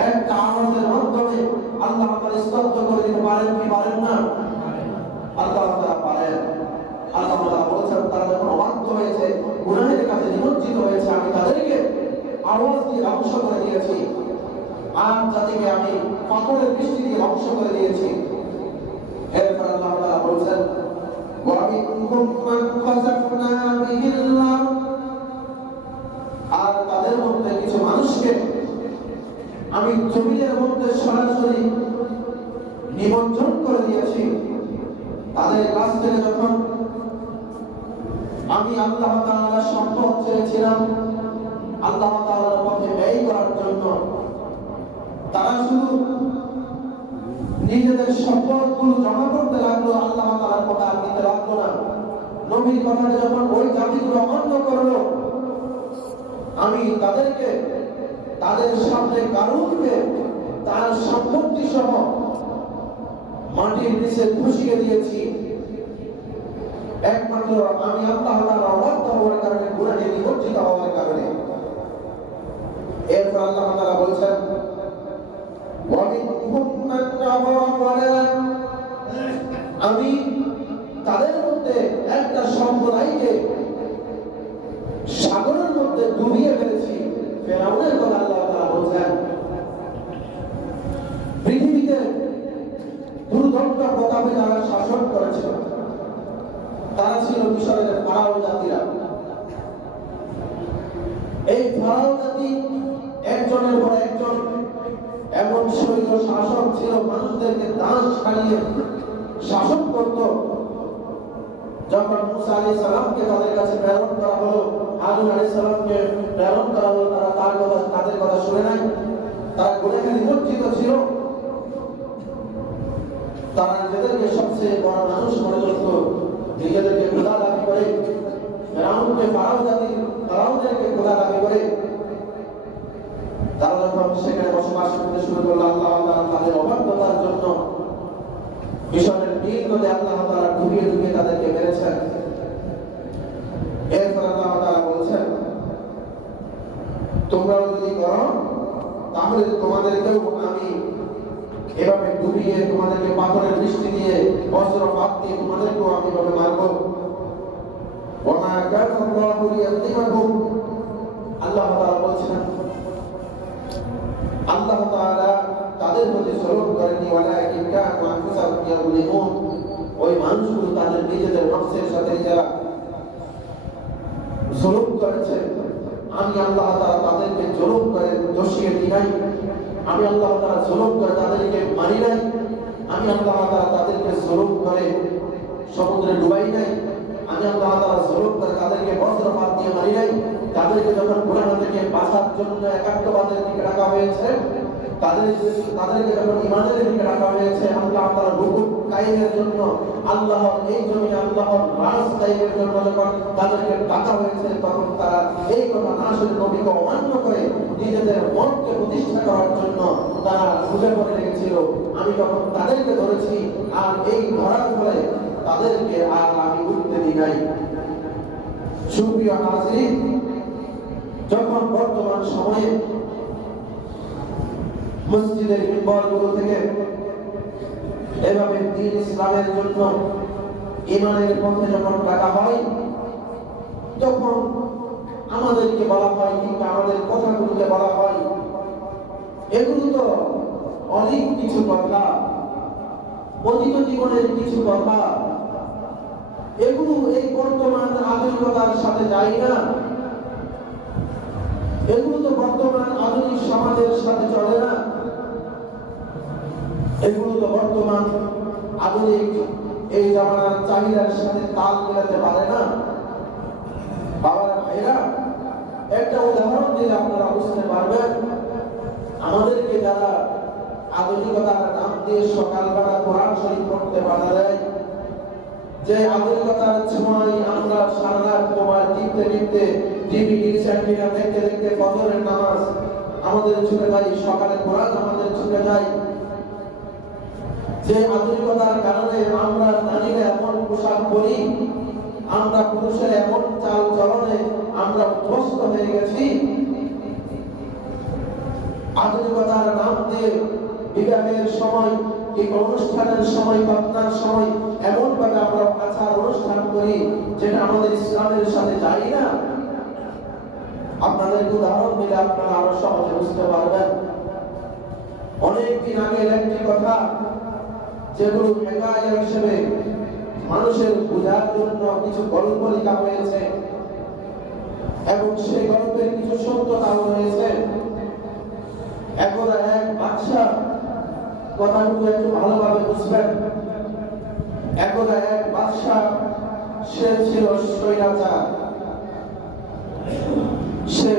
একটা আওয়াজের মাধ্যমে আল্লাহ তাআলা স্তব্ধ করে দিতে পারেন কি পারেন না? আল্লাহ তাআলা পারেন। আল্লাহ তাআলা বলেছেন, তারা যখন অবাধ্য হয়েছে, গুনাহের কাছে নিমজ্জিত হয়েছে, আমি তাদেরকে আওয়াজ দিয়ে ধ্বংস করে দিয়েছি। আর জাতিকে আমি পাথরের বৃষ্টি দিয়ে ধ্বংস করে দিয়েছি। এরপর আল্লাহ তাআলা বলেছেন, আর তাদের মধ্যে কিছু মানুষকে আমি জমিনের মধ্যে সরাসরি নিমজ্জন করে দিয়েছি। তাদের কাছ থেকে যখন আমি আল্লাহ তাআলার সম্পদ চেয়েছিলাম আল্লাহ তাআলার পথে ব্যয় করার জন্য, তারা শুধু নিজেদের সম্পদগুলো জমা করতে লাগলো, আল্লাহ তাআলার কথা নিতে লাগলো না। নবীর কথা যখন ওই জাতিগুলো অমান্য করলো, আমি তাদেরকে তাদের সামনে কারুনকে তার সম্পত্তি সহ মাটির নিচে ধসিয়ে দিয়েছি। একমাত্র আমি আল্লাহ তাআলা অবাধ্য হওয়ার কারণে, গুনাহে নিমজ্জিত হওয়ার কারণে। এরপর আল্লাহ তাআলা বলেছেন, আমি তাদের মধ্যে একটা সম্প্রদায়কে সাগরের মধ্যে ডুবিয়ে ফেলেছি। ফেরাউনের কথা আল্লাহ তাআলা বলেছেন। পৃথিবীতে দুর্দণ্ড প্রতাপে যারা শাসন করেছিল তারা ছিল মিশরের ফারাও জাতিরা। এই ফারাও জাতি একজনের পর একজন এমন শৈল শাসক ছিল, মানুষদেরকে দাস খাইয়ে শাসন করত। যখন মুসা আলাইহিস সালামকে তাদের কাছে প্রেরণ করা হলো, হারুন আলাইহিস সালামকে প্রেরণ করা হলো, তারা তাদের কথা শুনে নাই। তারা গুনাহে নিমজ্জিত ছিল। তারা নিজেদেরকে সবচেয়ে বড় মানুষ মনে করত, নিজেদেরকে খোদা দাবি করে, ফারাওদেরকে খোদা দাবি করে। তারা যখন সেখানে বসবাস করতে শুরু করলো, আল্লাহ তাআলা তাদের অবাধ্যতার জন্য মিশরের নীল নদে আল্লাহ তাআলা ডুবিয়ে ডুবিয়ে তাদেরকে মেরেছেন। এরপর আল্লাহ তাআলা বলছেন, তোমরাও যদি করো তাহলে তোমাদেরকেও আমি এভাবে ডুবিয়ে, তোমাদেরকে পাথরের বৃষ্টি দিয়ে, বজ্রপাত দিয়ে তোমাদেরকেও আমি এভাবে মারবো। ওমা কানা আল্লাহু লিয়াযলিমাহুম, আল্লাহ তাআলা বলছেন, আল্লাহ তাআলা তাদের প্রতি জুলুম করেননি, ওয়ালাকিন কানু আনফুসাহুম ইয়াযলিমুন। ওই মানুষগুলো তাদের নিজেদের নফসের সাথে যারা জুলুম করেছে, আমি আল্লাহ তাআলা তাদেরকে জুলুম করে দোষিয়ে দিই নাই। আমি আল্লাহ তাআলা জুলুম করে তাদেরকে মারি নাই। আমি আল্লাহ তাআলা তাদেরকে জুলুম করে সমুদ্রে ডুবাই নাই। আমি আল্লাহ তাআলা জুলুম করে তাদেরকে বজ্রপাত দিয়ে মারি নাই। তাদেরকে যখন গুনাহ থেকে বাঁচার জন্য একাত্মবাদের দিকে রাখা হয়েছে, তাদেরকে যখন ঈমানের দিকে রাখা হয়েছে, আল্লাহ তাআলা হুকুম কায়েমের জন্য, আল্লাহর এই জমিনে আল্লাহর রাজ কায়েমের জন্য যখন তাদেরকে ডাকা হয়েছে, তখন তারা এই কথা না শুনে নবীকে অমান্য করে নিজেদের মতকে প্রতিষ্ঠা করার জন্য তারা খুঁজে পড়ে রেখেছিল। আমি তখন তাদেরকে ধরেছি, আর এই ধরার ফলে তাদেরকে আর আমি উঠতে দিই নাই। সুপ্রিয় হাজিরিন, যখন বর্তমান সময়ে মসজিদের মিম্বরগুলো থেকে এভাবে দ্বীন ইসলামের জন্য, ঈমানের পথে যখন ডাকা হয়, তখন আমাদেরকে বলা হয়, কিংবা আমাদের কথাগুলোকে বলা হয়, এগুলো তো অনেক কিছু কথা, অতীত জীবনের কিছু কথা, এগুলো এই বর্তমান আধুনিকতার সাথে যায় না। এগুলো তো বর্তমান আধুনিক সমাজের সাথে চলে না। এগুলো তো বর্তমান আধুনিক এই জামানার চাহিদার সাথে তাল মেলাতে পারে না। বাবারা, ভাইরা, একটা উদাহরণ দিলে আপনারা বুঝতে পারবেন। আমাদেরকে যারা আধুনিকতার নাম দিয়ে সকালবেলা কোরআন শরীফ পড়তে বাধা দেয়, যে আধুনিকতার সময় আমরা সারা রাত মোবাইল টিপতে টিপতে টিভি চ্যানেল দেখতে দেখতে ফজরের নামাজ আমাদের ছুটে যায়, সকালে কোরআন আমাদের ছুটে যায়। যে আধুনিকতার কারণে আমরা নারীরা এমন পোশাক পরি, আমরা পুরুষের এমন চাল চলনে আমরা অভ্যস্ত হয়ে গেছি। আধুনিকতার নাম দিয়ে বিবাহের সময় কিংবা অনুষ্ঠানের সময় ঘটনার সময় এমন ভাবে আমরা আচার অনুষ্ঠান করি যেটা আমাদের ইসলামের সাথে যায় না। আপনাদের উদাহরণ দিলে আপনারা আরো সহজে বুঝতে পারবেন। অনেকদিন আগে একটি কথা যেগুলো হেকায়া হিসেবে মানুষের বোঝার জন্য কিছু গল্প লেখা হয়েছে এবং সেই গল্পের কিছু সত্যতাও রয়েছে। একদা এক বাদশা, কথাগুলো একটু ভালোভাবে বুঝবেন। একদা এক বাদশা, সে ছিল স্বৈরাচার। সে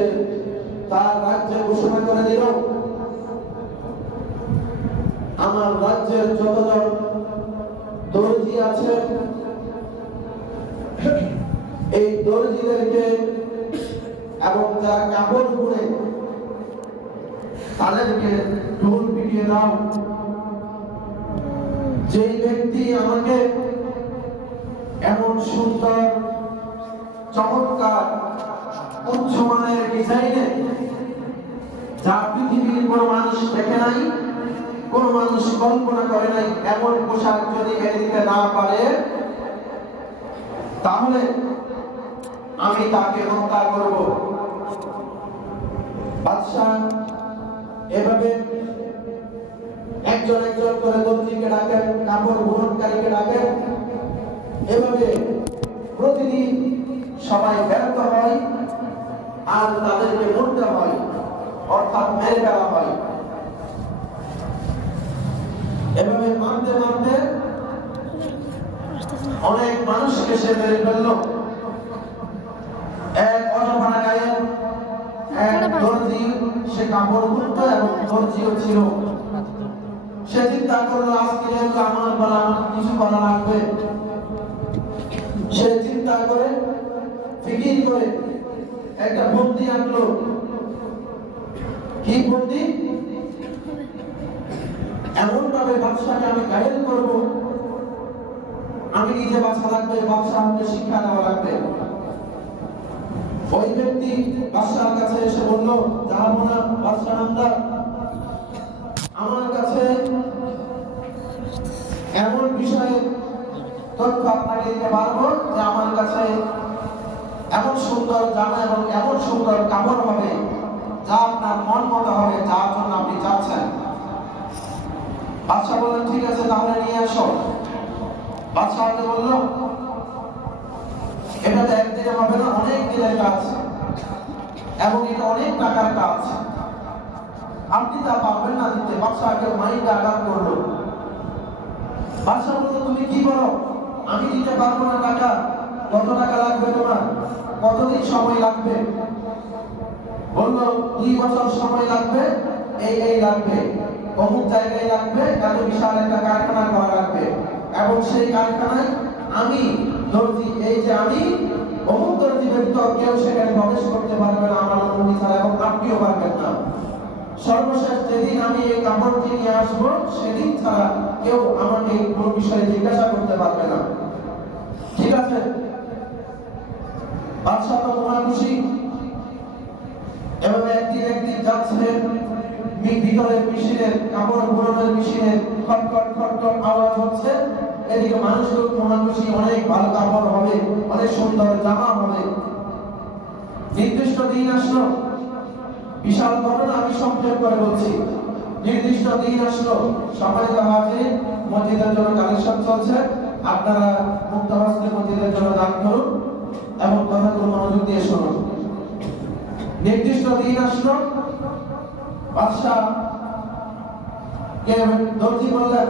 তার রাজ্যে ঘোষণা করে দিল, আমার রাজ্যের যতজন দর্জি আছে এই দর্জিদেরকে এবং যারা কাপড় বুনে তাদেরকে ঢোল পিটিয়ে দাও। যেই ব্যক্তি আমাকে এমন সুন্দর চমৎকার উচ্চমানের ডিজাইনে, যা পৃথিবীর কোনো মানুষ দেখে নাই, কোন মানুষ কল্পনা করে নাই, এমন পোশাক যদি এনে দিতে না পারে তাহলে আমি তাকে হত্যা করব। বাদশা এভাবে একজন একজন করে দর্জিকে ডাকেন, কাপড় বুননকারীকে ডাকেন। এভাবে প্রতিদিন সবাই ব্যর্থ হয় আর তাদেরকে মরতে হয়, অর্থাৎ মেরে ফেলা হয়। এভাবে মারতে মারতে অনেক মানুষকে সে মেরে ফেলল। এক অজপাড়া গায়ের এক দর্জি, সে কাপড় বুনত এবং দর্জিও ছিল। সে চিন্তা করলো আজকে আমার বলা আমার কিছু করা লাগবে। সে চিন্তা করে ফিকির করে একটা বুদ্ধি আনলো। কি বুদ্ধি? এমন ভাবে বাদশাকে আমি গায়েল করব, আমি নিজে বাঁচা লাগবে, বাদশাহকে শিক্ষা দেওয়া লাগবে। ওই ব্যক্তি বাদশার কাছে এসে বলল, জাহাপনা বাদশাহ নামদার, আমার কাছে এমন বিষয়ে তথ্য আপনাকে দিতে পারবো যে আমার কাছে এমন সুন্দর জামা এবং এমন সুন্দর কাপড় হবে যা আপনার মন মতো হবে, যার জন্য আপনি চাচ্ছেন। বাদশা বললেন, ঠিক আছে তাহলে নিয়ে আসো। বাদশা বলল, এটা তো একদিনে হবে না, অনেক দিনের কাজ এবং এটা অনেক টাকার কাজ, আপনি তা পারবেন না দিতে। বাদশাকে মাইন্ড আঘাত করলো। বাদশা বলল, তুমি কি বলো, আমি দিতে পারবো না টাকা? কত টাকা লাগবে তোমার? কতদিন সময় লাগবে? বলল, 2 বছর সময় লাগবে, এই লাগবে, অমুক জায়গায় লাগবে, এত বিশাল একটা কারখানা করা লাগবে এবং সেই কারখানায় আমি দর্জি, এই যে আমি অমুক দর্জি ব্যতীত কেউ সেখানে প্রবেশ করতে পারবে না আমার অনুমতি ছাড়া, এবং আপনিও পারবেন না। সর্বশেষ যেদিন আমি এই কাপড়টি নিয়ে আসবো সেদিন ছাড়া কেউ আমাকে কোনো বিষয়ে জিজ্ঞাসা করতে পারবে না। ঠিক আছে? বাদশা তো মহা খুশি। এভাবে একদিন যাচ্ছে, ভিতরে মেশিনের কাপড় বুননের মেশিনের খটখট খটখট আওয়াজ হচ্ছে। এদিকে মানুষগুলো মহা খুশি, অনেক ভালো কাপড় হবে, অনেক সুন্দর জামা হবে। নির্দিষ্ট দিন আসলো, বিশাল ঘটনা আমি সংক্ষেপ করে বলছি। নির্দিষ্ট দিন আসলো, সম্মানিত হাজির, মসজিদের জন্য কালেকশন চলছে, আপনারা মুক্ত হস্তে মসজিদের জন্য দান করুন এবং কথাগুলো মনোযোগ দিয়ে শুনুন। নির্দিষ্ট দিন আসলো, বাদশা কে দর্জি বললেন,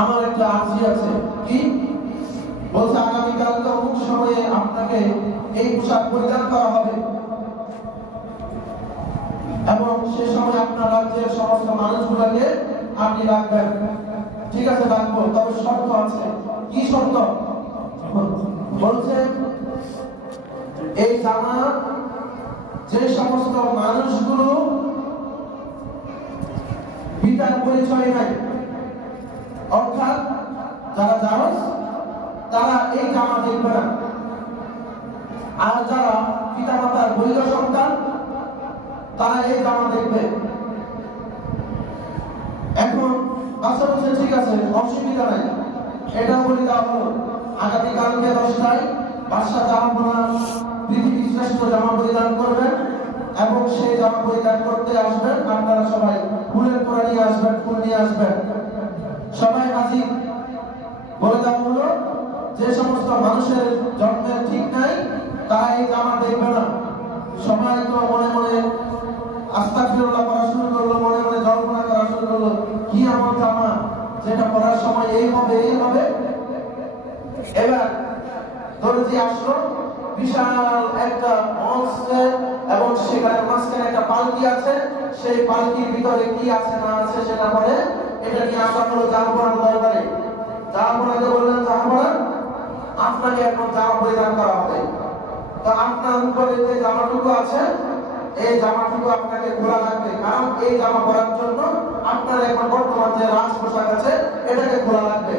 আমার একটা আর্জি আছে। কি? বলছে, আগামীকাল তো অমুক সময়ে আপনাকে এই পোশাক পরিধান করা হবে এবং সে সময় আপনার রাজ্যের সমস্ত মানুষগুলোকে আপনি রাখবেন। ঠিক আছে, রাখবো, তবে শর্ত আছে। কি শর্ত? বলছে এই জামা যে সমস্ত মানুষগুলো পিতার পরিচয় নাই, অর্থাৎ যারা জানোস তারা এই জামা দেখবে না, আর যারা পিতা মাতার বৈধ সন্তান তারা এই জামা দেখবে। এখন বাচ্চা বলছে ঠিক আছে, অসুবিধা নাই, এটা বলে দেওয়া হলো। আগামীকালকে 10টায় বাদশা জাহাপনা পৃথিবীর শ্রেষ্ঠ জামা পরিধান করবেন এবং সেই জামা পরিধান করতে আসবেন। আপনারা সবাই ফুলের তোড়া নিয়ে আসবেন, ফুল নিয়ে আসবেন, সবাই হাজির। বলে দেওয়া হলো যে সমস্ত মানুষের জন্মের ঠিক নাই তারা এই জামা দেখবে না। সবাই তো মনে মনে আস্তাগফিরুল্লাহ করা শুরু করলো, মনে মনে জল্পনা করা শুরু করলো, কি এমন জামা যেটা পরার সময় এই হবে এই হবে। এবার দরজি আসলো, বিশাল একটা মঞ্চ এবং সেখানে মাঝখানে একটা পালকি আছে, সেই পালকির ভিতরে কি আছে না আছে সেটা পরে এটা নিয়ে আসা হলো জাহাপনার দরবারে। জাহাপনাকে বললেন, জাহাপনা আপনাকে এখন জামা পরিধান করা হবে, তো আপনার উপরে যে জামাটুকু আছে এই জামাটুকু আপনাকে খোলা লাগবে, কারণ এই জামা পরার জন্য আপনার এখন বর্তমান যে রাজ পোশাক আছে এটাকে খোলা লাগবে।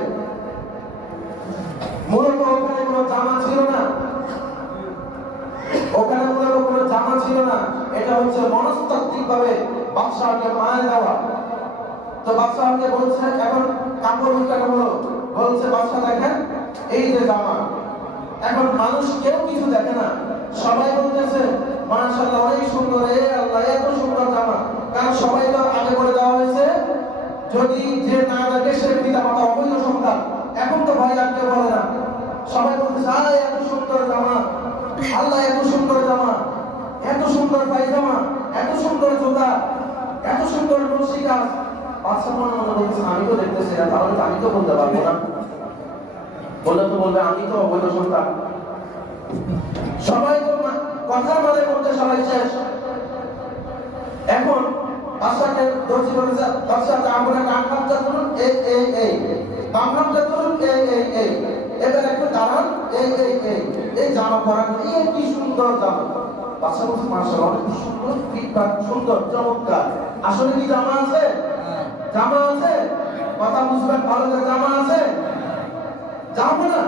মূলত ওখানে কোনো জামা ছিল না, ওখানে মূলত কোনো জামা ছিল না, এটা হচ্ছে মনস্তাত্ত্বিক ভাবে বাদশাহকে মায় দেওয়া। তো বাদশাহকে বলছে এখন কাপড় উল্টানো হলো, বলছে বাদশাহ দেখেন এই যে জামা। এখন মানুষ কেউ কিছু দেখে না, সবাই বলতেছে মাশাআল্লাহ অনেক সুন্দর, এ আল্লাহ এত সুন্দর জামা। কারণ সবাই তো আগে করে দেওয়া হয়েছে যদি যে না দেখে সে পিতা মাতা অবৈধ সন্তান। এখন তো ভাই আর কেউ বলে না, সবাই বলতেছে আয় এত সুন্দর জামা, আল্লাহ এত সুন্দর জামা, এত সুন্দর পায়জামা, এত সুন্দর জুতা, এত সুন্দর নকশিকা। বাচ্চা মনে মনে বলতেছে আমি তো দেখতেছি না, তাহলে তো আমি তো বলতে পারবো না। বলে তো বলবে আমি তো অবৈধ সন্তান। সবাই তো কথা বলে বলতে সবাই শেষ। এখন বাদশাকে দর্জি বলেছে, বাদশা আপনার ডান হাতটা ধরুন এই এই এই, বাম হাতটা ধরুন এই এই এই, এবার একটু দাঁড়ান এই এই এই, এই জামা পরা এই কি সুন্দর জামা। বাদশা বলছে মাশাআল্লাহ অনেক সুন্দর, ফিটফাট সুন্দর চমৎকার। আসলে কি জামা আছে? জামা আছে, কথা বুঝবেন ভালো করে, জামা আছে? যাবো না,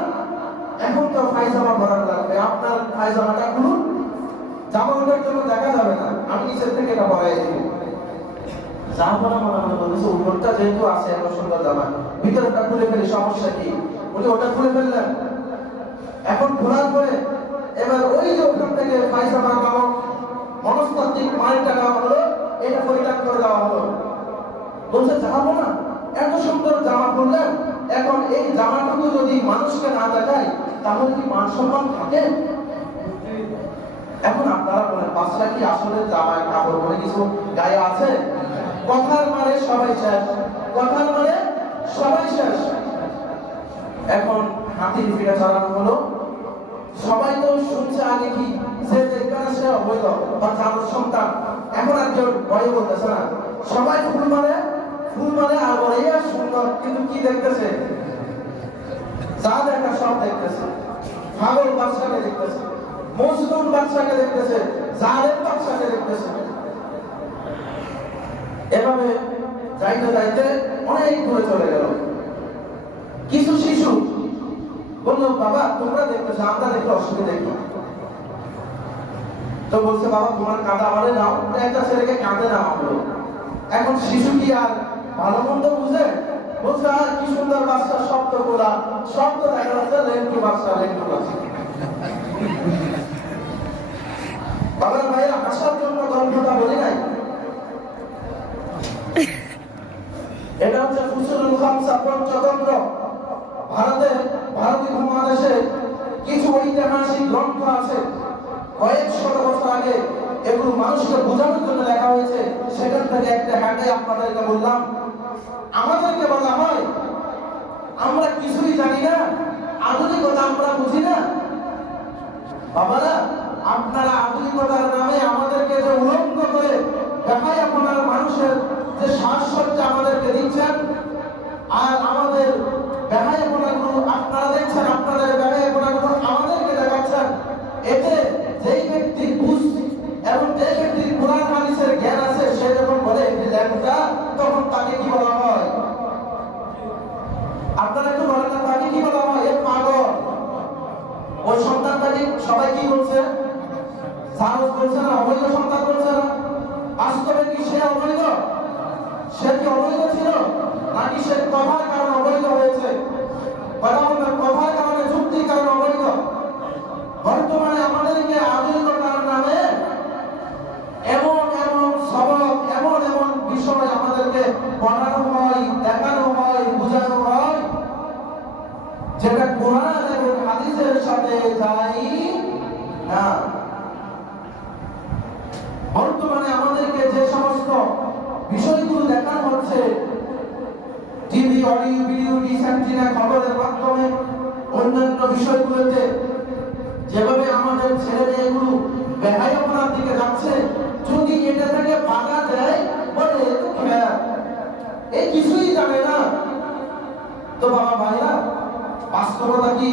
এখন তো পায়জামা পরার লাগবে, আপনার পায়জামাটা খুলুন, জামাটার জন্য দেখা যাবে না, আমি নিচের থেকে এটা পরাই দিব। যাবো না মনে মনে বলতেছে উপরটা যেহেতু আছে এত সুন্দর জামা, ভিতরটা খুলে ফেলি, সমস্যা কি? উনি ওটা খুলে ফেললেন। এখন খোলার পরে এবার ওই যে ওখান থেকে পায়জামা নামক মনস্তাত্ত্বিক মালটা নেওয়া হলো, এটা পরিত্যাগ করে দেওয়া হলো। বলছে যাবো না, এত সুন্দর জামা পরলেন, এখন এই জামাটুকু যদি মানুষকে না দেখায় তাহলে কি মান সম্মান থাকে? এখন আপনারা বলেন বাচ্চা কি আসলে জামায় কাপড় পরে কিছু গায়ে আছে? কথার মানে সবাই শেষ, কথার মানে সবাই শেষ। এখন হাতির ফিরে চালানো হলো, সবাই তো শুনছে আগে কি যে দেখবে না সে অবৈধ বা জানোর সন্তান। এখন আর কেউ ভয় বলতেছে না, সবাই ফুল মারে আর বলে সুন্দর, কিন্তু কি দেখতেছে? যা দেখা সব দেখতেছে, পাগল বাদশাকে দেখতেছে, মজলুম বাদশাকে দেখতেছে, জালেম বাদশাকে দেখতেছে। এভাবে যাইতে যাইতে অনেক দূরে চলে গেল। কিছু শিশু বললো বাবা তোমরা দেখতেছো, আমরা দেখলে অসুবিধা কি? তো বলছে বাবা তোমার কাঁদা আমারে নাও, একটা ছেলেকে কাঁদে নাও হলো। এখন শিশু কি আর ভালো মন্দ বুঝে? বলছে আর কি সুন্দর বাচ্চা, শব্দ গোলা, শব্দ দেখা যাচ্ছে লেন্টু বাচ্চা, লেন্টু বাচ্চা। বাবার ভাইয়েরা হাসার জন্য গল্পটা বলি নাই, এটা হচ্ছে ফুসুলুল খামসা পঞ্চতন্ত্র। ভারতীয় উপমহাদেশে কিছু ঐতিহাসিক গ্রন্থ আছে, কয়েক শত বছর আগে এগুলো মানুষকে বোঝানোর জন্য লেখা হয়েছে। সেখান থেকে একটা হ্যাটে আপনাদেরকে বললাম। আমাদেরকে বলা হয় আমরা কিছুই জানি না, আধুনিকতা আমরা বুঝি না। বাবারা আপনারা আধুনিকতার নামে আমাদেরকে যে উলঙ্গ করে দেখায় আপনার মানুষের যে সাজসজ্জা আমাদেরকে দিচ্ছেন, আর আমাদের দেখায় আপনারা সবাই কি বলছে? সারস বলছে না, অবৈধ সন্তান বলছে না। বাস্তবে কি সে অবৈধ? সে কি অবৈধ ছিল, নাকি সে কথার কারণে অবৈধ হয়েছে? কথার কারণে, যুক্তির কারণে অবৈধ? বর্তমানে আমাদেরকে আধুনিকতার নামে এমন এমন সবক, এমন এমন বিষয় আমাদেরকে পড়ানো হয়, দেখানো হয়, বোঝানো হয়, যেটা কোরআন এবং হাদিসের সাথে যায় না। বর্তমানে আমাদেরকে যে সমস্ত বিষয়গুলো দেখানো হচ্ছে টিভি, অডিও, ভিডিও, ডিসেন্টিনা, খবরের মাধ্যমে, অন্যান্য বিষয়গুলোতে, যেভাবে আমাদের ছেলে মেয়েগুলো বেহায়াপনার দিকে যাচ্ছে, যদি এটা থেকে বাধা দেয়, বলে এই কিছুই জানে না, তো বাবা ভাইরা বাস্তবতা কি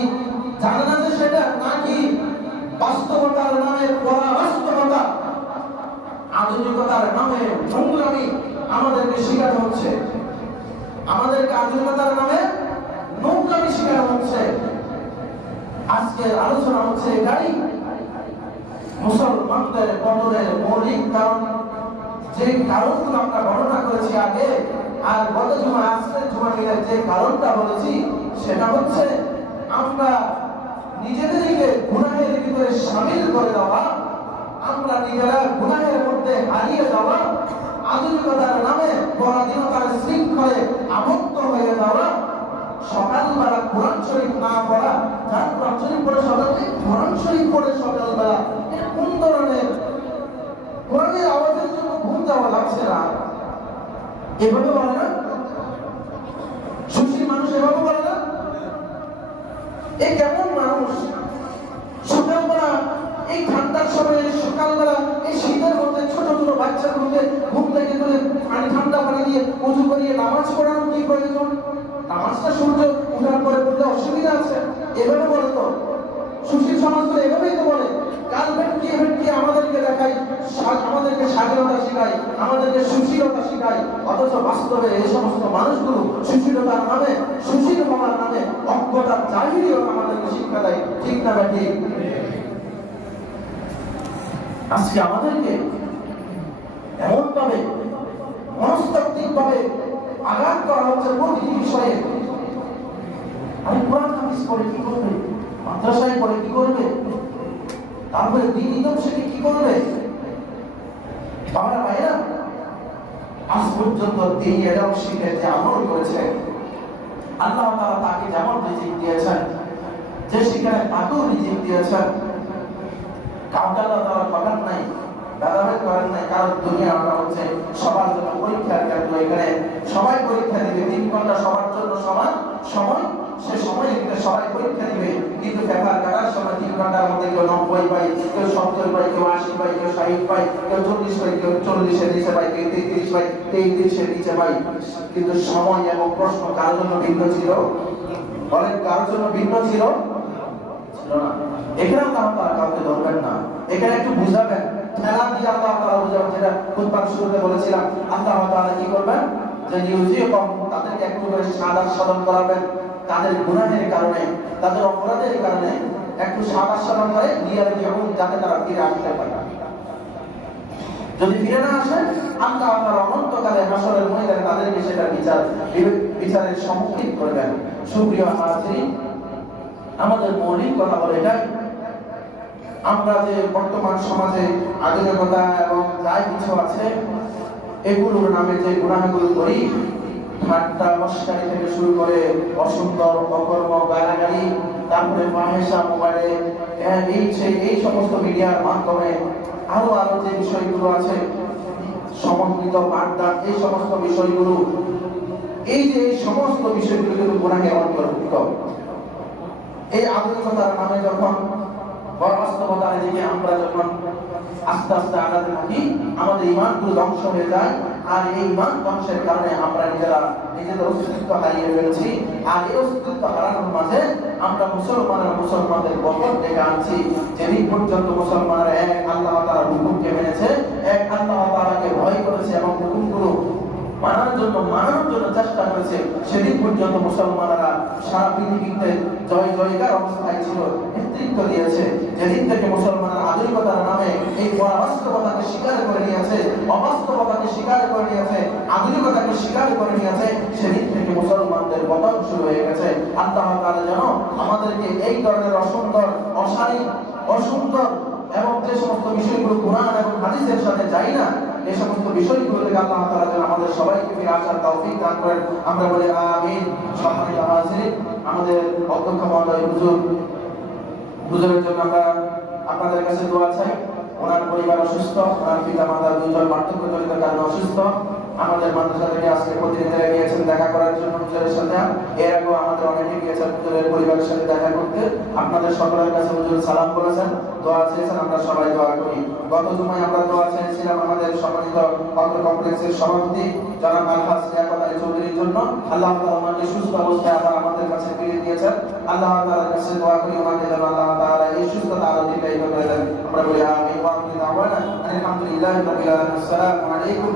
জানে না যে সেটা, নাকি বাস্তবতার নামে পড়া বাস্তবতা, আধুনিকতার নামে নোংরামি আমাদেরকে শেখানো হচ্ছে? আমাদেরকে আধুনিকতার নামে নোংরামি শেখানো হচ্ছে। আজকের আলোচনা হচ্ছে এটাই, মুসলমানদের পতনের মৌলিক কারণ, যে কারণগুলো আমরা বর্ণনা করেছি আগে, আর গত জুমা, আজকের জুমা মিলে যে কারণটা বলেছি, সেটা হচ্ছে আমরা নিজেদেরকে গুনাহের ভিতরে শামিল করে দেওয়া, আমরা নিজেরা গুনাহের মধ্যে হারিয়ে যাওয়া, আধুনিকতার নামে পরাধীনতার শৃঙ্খলে আবদ্ধ হয়ে যাওয়া, সকালবেলা কোরআন শরীফ না পড়া, যার কোরআন শরীফ পড়ে সকালে, কোরআন শরীফ পড়ে সকালবেলা, এটা কোন ধরনের? কোরআনের আওয়াজের জন্য ঘুম যাওয়া লাগছে না, এভাবে বলে না? সুশীল মানুষ এভাবে বলে না? এ কেমন মানুষ? সকালবেলা, এই ঠান্ডার সময় সকালবেলা, এই শীতের মধ্যে ছোট ছোট বাচ্চাগুলোকে ঘুম থেকে তুলে ঠান্ডা পানি দিয়ে উজু করিয়ে নামাজ পড়ানো কি প্রয়োজন? নামাজটা সূর্য উঠার পরে পড়লে অসুবিধা আছে? এভাবে বলে তো সুশীল সমাজগুলো, এভাবেই তো বলে। কাল ভেটকি ভেটকি আমাদেরকে দেখাই, আমাদেরকে স্বাধীনতা শিখায়, আমাদেরকে সুশীলতা শিখায়, অথচ বাস্তবে এই সমস্ত মানুষগুলো সুশীলতার নামে, সুশীল হওয়ার নামে অজ্ঞতার জাহিরিয়ত আমাদেরকে শিক্ষা দেয়। ঠিক না ভাই? আজকে আমাদেরকে এমন ভাবে মনস্তাত্ত্বিক ভাবে আঘাত করা হচ্ছে প্রতিটি বিষয়ে। আমি কোরআন হাদিস পড়ে কি করবে? মাদ্রাসায় পড়ে কি করবে? তারপরে দিন ইলম শিখে কি করবে? বাবা ভাইরা, আজ পর্যন্ত দিন ইলম শিখে যে আমল করেছে, আল্লাহ তাআলা তাকে যেমন রিজিক দিয়েছেন, যে সেখানে তাকেও রিজিক দিয়েছেন। কাউকে আল্লাহ তাআলা ঠকান নাই, ভেদাভেদ করেন নাই। কারণ দুনিয়া হচ্ছে সবার জন্য পরীক্ষার কেন্দ্র। এখানে সবাই পরীক্ষা দিবে, 3 ঘন্টা সবার জন্য সমান সময়, সে সময়ের ভিতরে সবাই পরীক্ষা দিবে। কিন্তু পেপার কাটার সময় 3 ঘন্টার মধ্যে কেউ 90 পায়, কেউ 70 পায়, কেউ 80 পায়, কেউ 60 পায়, কেউ 40 পায়, কেউ 40-এর নিচে পায়, কেউ 33 পায়, 33-এর নিচে পায়। কিন্তু সময় এবং প্রশ্ন কার জন্য ভিন্ন ছিল? বলেন, কার জন্য ভিন্ন ছিল? ছিল না। এখানেও তারা কাউকে ধরবেন না, এখানে একটু বুঝাবেন, খেলা দিয়ে আল্লাহ তাআলা বুঝাবেন। যেটা খুতবার শুরুতে বলেছিলাম, আল্লাহ তাআলা কি করবেন? যে ইউজিকুম, তাদেরকে একটু করে সাদা সাধন করাবেন, তাদের গুনাহের কারণে, তাদের অপরাধের কারণে একটু সাদা সাধন করে দিয়ে যেমন, যাতে তারা ফিরে আসতে পারে। যদি ফিরে না আসে, আল্লাহ তাআলা অনন্তকালে হাসরের ময়দানে তাদেরকে সেটা বিচারের সম্মুখীন করবেন। সুপ্রিয় হাজিরিন, আমাদের মৌলিক কথা বলে এটাই, আমরা যে বর্তমান সমাজে আধুনিকতা এবং যাই কিছু আছে, এগুলোর নামে যে গুনাহগুলো করি, ঠাট্টা মশকারি থেকে শুরু করে অসুন্দর অকর্ম গালাগালি, তারপরে ফাহেসা মোবাইলে, এই সমস্ত মিডিয়ার মাধ্যমে আরো আরো যে বিষয়গুলো আছে, সমন্বিত পাঠদান, এই সমস্ত বিষয়গুলো, এই যে এই সমস্ত বিষয়গুলো কিন্তু গুনাহের অন্তর্ভুক্ত। এই আধুনিকতার নামে যখন বাস্তবতার দিকে আমরা যখন আস্তে আস্তে আগাতে থাকি, আমাদের ঈমানগুলো ধ্বংস হয়ে যায়। আর এই ঈমান ধ্বংসের কারণে আমরা নিজেদের অস্তিত্ব হারিয়ে ফেলছি। আর এই অস্তিত্ব হারানোর মাঝে আমরা মুসলমানদের বকর ডেকে আনছি। যেদিন পর্যন্ত মুসলমানরা এক আল্লাহ তাআলার হুকুমকে মেনেছে, এক আল্লাহ তাআলাকে ভয় করেছে এবং হুকুমগুলো মানানোর জন্য চেষ্টা করেছে, সেদিন পর্যন্ত মুসলমানেরা সারা পৃথিবীতে জয় জয়কার অবস্থায় ছিল, নেতৃত্ব দিয়েছে। যেদিন থেকে মুসলমানরা আধুনিকতার নামে এই অবাস্তবতাকে স্বীকার করে নিয়েছে, অবাস্তবতাকে স্বীকার করে নিয়েছে, আধুনিকতাকে স্বীকার করে নিয়েছে, সেদিন থেকে মুসলমানদের পতন শুরু হয়ে গেছে। আল্লাহ তাআলা যেন আমাদেরকে এই ধরনের অসুন্দর, অসুন্দর এবং যে সমস্ত বিষয়গুলো কোরআন এবং হাদিসের সাথে যায় না, এই সমস্ত বিষয়গুলো থেকে আল্লাহ তাআলা যেন আমাদের সবাইকে ফিরে আসার তৌফিক দান করেন। আমরা বলি আমিন। সম্মানিত হাজির, আমাদের অধ্যক্ষ মহোদয় হুজুরের জন্য আমরা আপনাদের কাছে দোয়া চাই। ওনার পরিবার অসুস্থ, ওনার পিতা মাতা দুইজন বার্ধক্যজনিত কারণে অসুস্থ। আমাদের মাদ্রাসা থেকে আজকে প্রতিনিধিরা গিয়েছেন দেখা করার জন্য হুজুরের সাথে। এর আগেও আমাদের অনেকে গিয়েছেন হুজুরের পরিবারের সাথে দেখা করতে। আপনাদের সকলের কাছে হুজুর সালাম বলেছেন, দোয়া চেয়েছেন, আমরা সবাই দোয়া করি। গত জুমায় আমরা দোয়া চেয়েছিলাম আমাদের সম্মানিত অত্র কমপ্লেক্সের সভাপতি জনাব আলহাজ লিয়াকত আলী চৌধুরীর জন্য। আল্লাহ তাআলা ওনাকে সুস্থ অবস্থায় আবার আমাদের কাছে ফিরিয়ে দিয়েছেন। আল্লাহ তাআলার কাছে দোয়া করি ওনাকে যেন আল্লাহ তাআলা এই সুস্থতা আরো দীর্ঘায়িত করে দেন। আমরা বলি আমিন। ওয়া আখিরু দাওয়ানা আলহামদুলিল্লাহি রাব্বিল আলামিন। আসসালামু আলাইকুম।